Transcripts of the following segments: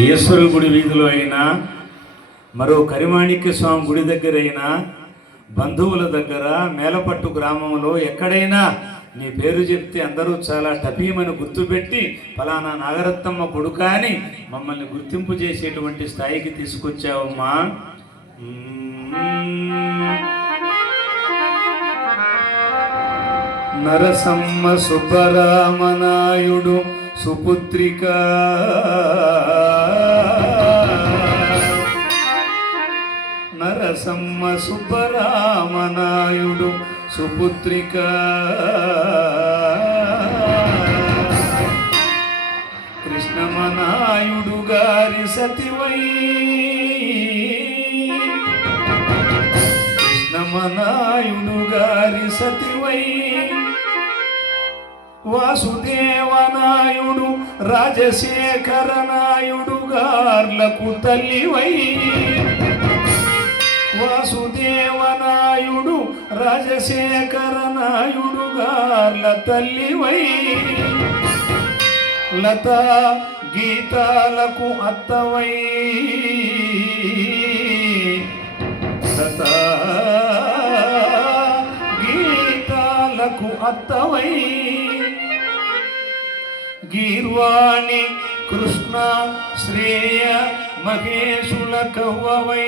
ఈశ్వరు గుడి వీధిలో అయినా, మరో కరిమాణిక్య స్వామి గుడి దగ్గర అయినా, బంధువుల దగ్గర, మేలపట్టు గ్రామంలో ఎక్కడైనా నీ పేరు చెప్తే అందరూ చాలా టపీమని గుర్తుపెట్టి ఫలానా నాగరత్నమ్మ కొడుక అని మమ్మల్ని గుర్తింపు చేసేటువంటి స్థాయికి తీసుకొచ్చావమ్మా. నరసమ్మ సుబ్బరామనాయుడు సుపుత్రిక నరసమ్మ సుబ్బరామనాయుడు సుపుత్రిక కృష్ణమనాయుడు గారి సతివై కృష్ణమనాయుడు గారి సతివై వాసుదేవనాయుడు రాజశేఖర నాయుడు గార్లకు తల్లివై వాసుదేవనాయుడు రాజశేఖర నాయుడు గార్ల తల్లివై లతా గీతాలకు అత్తవై లతా గీతాలకు అత్తవై గీర్వాణి కృష్ణ శ్రేయ మహేశుల కవ్వవై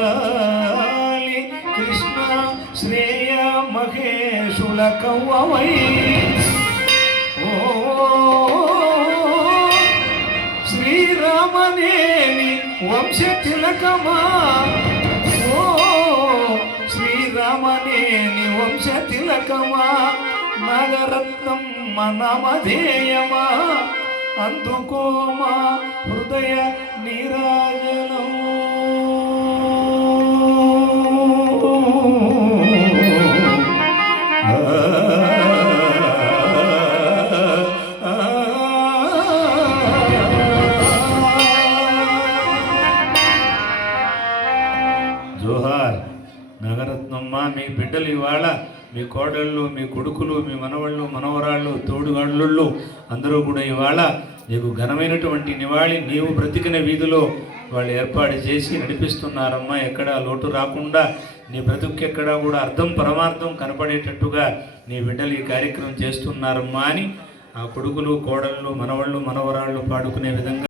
గీర్వాణి కృష్ణ శ్రేయ మహేశుల కవ్వవై ఓ శ్రీరామనేని వంశ తిలకమా ఓ శ్రీరామనేని వంశ తిలకమా నాగరత్నం మనమధేయమా అందుకోమా హృదయ నీరాజనం. జోహార్ నాగరత్నమ్మ. మీ బిడ్డలు ఇవాళ మీ కోడళ్ళు, మీ కొడుకులు, మీ మనవళ్ళు, మనవరాళ్ళు, తోడుగాళ్ళు అందరూ కూడా ఇవాళ నీకు ఘనమైనటువంటి నివాళి నీవు బ్రతికిన వీధిలో వాళ్ళు ఏర్పాటు చేసి నడిపిస్తున్నారమ్మా. ఎక్కడా లోటు రాకుండా నీ బ్రతుకు ఎక్కడా కూడా అర్థం పరమార్థం కనపడేటట్టుగా నీ బిడ్డలు ఈ కార్యక్రమం చేస్తున్నారమ్మా అని ఆ కొడుకులు, కోడళ్ళు, మనవళ్ళు, మనవరాళ్ళు పాడుకునే విధంగా